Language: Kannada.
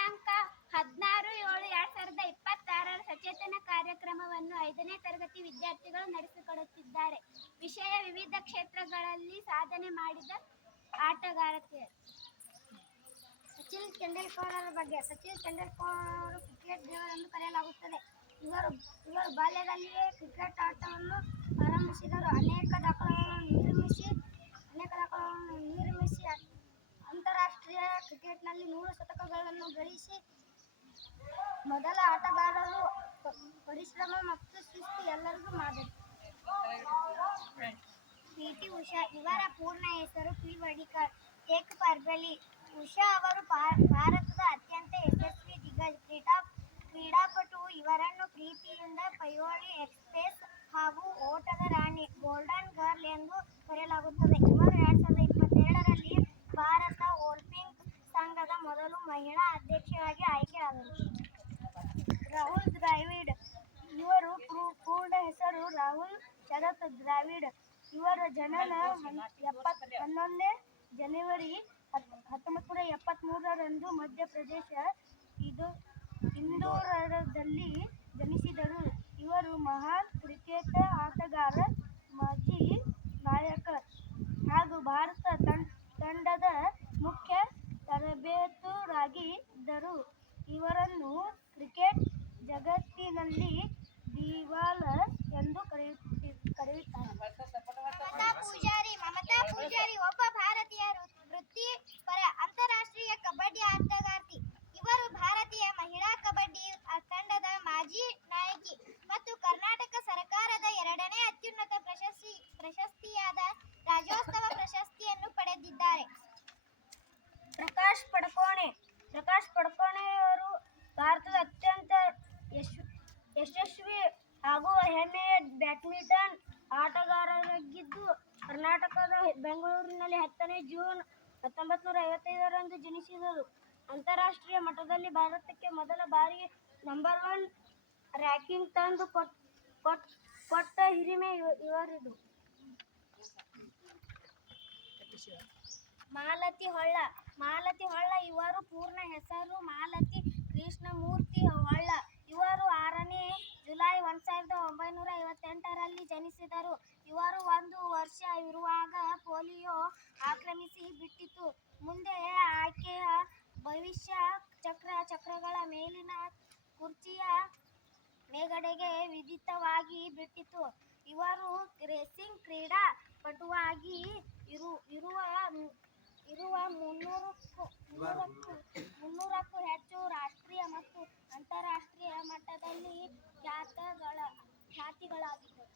ದಿನಾಂಕ 16/7/2026 ಸಚೇತನ ಕಾರ್ಯಕ್ರಮವನ್ನು 5ನೇ ತರಗತಿ ವಿದ್ಯಾರ್ಥಿಗಳು ನಡೆಸಿಕೊಡುತ್ತಿದ್ದಾರೆ. ವಿಷಯ ವಿವಿಧ ಕ್ಷೇತ್ರಗಳಲ್ಲಿ ಸಾಧನೆ ಮಾಡಿದ ಆಟಗಾರತಿಯರು. ಸಚಿನ್ ತೆಂಡೂಲ್ಕರ್ ಅವರ ಬಗ್ಗೆ. ಸಚಿನ್ ತೆಂಡೂಲ್ಕರ್ ಅವರು ಕ್ರಿಕೆಟ್ ದೇವರೆಂದು ಕರೆಯಲಾಗುತ್ತದೆ. ಇವರು ಬಾಲ್ಯದಲ್ಲಿಯೇ ಕ್ರಿಕೆಟ್ ಆಟವನ್ನು ಆರಂಭಿಸಿದರು. ಅನೇಕ ದಾಖಲೆಗಳನ್ನು ನಿರ್ಮಿಸಿ ಅಂತಾರಾಷ್ಟ್ರೀಯ ಕ್ರಿಕೆಟ್ನಲ್ಲಿ 100 ಶತಕಗಳನ್ನು ಗಳಿಸಿ ಮೊದಲ ಆಟಗಾರರು. ಪರಿಶ್ರಮ ಮತ್ತು ಶಿಸ್ತು ಎಲ್ಲರಿಗೂ ಮಾದರಿ. ಪಿಟಿ ಉಷಾ. ಇವರ ಪೂರ್ಣ ಹೆಸರು ಪಿ. ವಡಿಕರ್ ಟೇಕ್ ಪರ್ಬಲಿ. ಉಷಾ ಅವರು ಭಾರತದ ಅತ್ಯಂತ ಯಶಸ್ವಿ ದಿಗ್ಗಜ ಕ್ರೀಡಾಪಟು. ಇವರನ್ನು ಪ್ರೀತಿಯಿಂದ ಪಯೋಲಿ ಎಕ್ಸ್‌ಪ್ರೆಸ್ ಹಾಗೂ ಓಟದ ರಾಣಿ, ಗೋಲ್ಡನ್ ಗರ್ಲ್ ಎಂದು ಕರೆಯಲಾಗುತ್ತದೆ. ಇವರು 2022ರಲ್ಲಿ ಭಾರತ ಒಲಿಂಪಿಕ್ ಸಂಘದ ಮೊದಲ ಮಹಿಳಾ ಅಧ್ಯಕ್ಷರಾಗಿ ಆಯ್ಕೆಯಾದರು. ರಾಹುಲ್ ದ್ರಾವಿಡ್. ಇವರ ಪೂರ್ಣ ಹೆಸರು ರಾಹುಲ್ ಶರತ್ ದ್ರಾವಿಡ್. ಇವರ ಜನನ 11 ಜನವರಿ 1973ರಂದು ಮಧ್ಯಪ್ರದೇಶ ಇಂದೋರದಲ್ಲಿ ಜನಿಸಿದರು. ಇವರು ಮಹಾನ್ ಕ್ರಿಕೆಟ್ ಆಟಗಾರ, ಮಾಜಿ ನಾಯಕ ಹಾಗೂ ಭಾರತ ತಂಡದ ಮುಖ್ಯ ತರಬೇತುದಾರರಾಗಿದ್ದರು. ಇವರನ್ನು ಕ್ರಿಕೆಟ್ ಜಗತ್ತಿನಲ್ಲಿ ದಿವಾಲ ಎಂದು ಕರೆಯುತ್ತಾರೆ. ಮಮತಾ ಪೂಜಾರಿ ಒಬ್ಬ ಭಾರತೀಯ ವೃತ್ತಿಪರ ಅಂತಾರಾಷ್ಟ್ರೀಯ ಕಬಡ್ಡಿ ಆಟಗಾರ್ತಿ. ಇವರು ಭಾರತೀಯ ಮಹಿಳಾ ಕಬಡ್ಡಿ ತಂಡದ ಮಾಜಿ ನಾಯಕಿ ಮತ್ತು ಕರ್ನಾಟಕ ಸರ್ಕಾರದ 2ನೇ ಅತ್ಯುನ್ನತ ಪ್ರಶಸ್ತಿಯಾದ ರಾಜ್ಯೋತ್ಸವ ಪ್ರಶಸ್ತಿಯನ್ನು ಪಡೆದಿದ್ದಾರೆ. ಪ್ರಕಾಶ್ ಪಡುಕೋಣೆ. ಇವರು ಭಾರತದ ಅತ್ಯಂತ ಯಶಸ್ವಿ ಹಾಗೂ ಹೆಮ್ಮೆಯ ಬ್ಯಾಡ್ಮಿಂಟನ್ ಆಟಗಾರರಾಗಿದ್ದು, ಕರ್ನಾಟಕದ ಬೆಂಗಳೂರಿನಲ್ಲಿ 10ನೇ ಜೂನ್ 1955ರಂದು ಜನಿಸಿದರು. ಅಂತಾರಾಷ್ಟ್ರೀಯ ಮಟ್ಟದಲ್ಲಿ ಭಾರತಕ್ಕೆ ಮೊದಲ ಬಾರಿಗೆ ನಂಬರ್ 1 ರ್ಯಾಂಕಿಂಗ್ ತಂದು ಕೊಟ್ಟ ಹಿರಿಮೆ ಇವರದು. ಮಾಲತಿ ಹೊಳ್ಳ. ಇವರ ಪೂರ್ಣ ಹೆಸರು ಮಾಲತಿ ಕೃಷ್ಣಮೂರ್ತಿ ಹೊಳ್ಳ. ಇವರು 6ನೇ ಜುಲೈ 1958ರಲ್ಲಿ ಜನಿಸಿದರು. ಇವರು 1 ವರ್ಷ ಇರುವಾಗ ಪೋಲಿಯೋ ಆಕ್ರಮಿಸಿ ಬಿಟ್ಟಿತು. ಮುಂದೆ ಆಕೆಯ ಭವಿಷ್ಯ ಚಕ್ರಗಳ ಮೇಲಿನ ಕುರ್ಚಿಯ ಮೇಗಡೆಗೆ ವಿದಿತವಾಗಿ ಬಿಟ್ಟಿತು. ಇವರು ರೇಸಿಂಗ್ ಕ್ರೀಡಾ ಪಟುವಾಗಿ ಇರುವ 300ಕ್ಕೂ ಹೆಚ್ಚು ರಾಷ್ಟ್ರೀಯ ಮತ್ತು ಅಂತಾರಾಷ್ಟ್ರೀಯ ಮಟ್ಟದಲ್ಲಿ ಖ್ಯಾತಿಗಳಾಗಿದ್ದರು.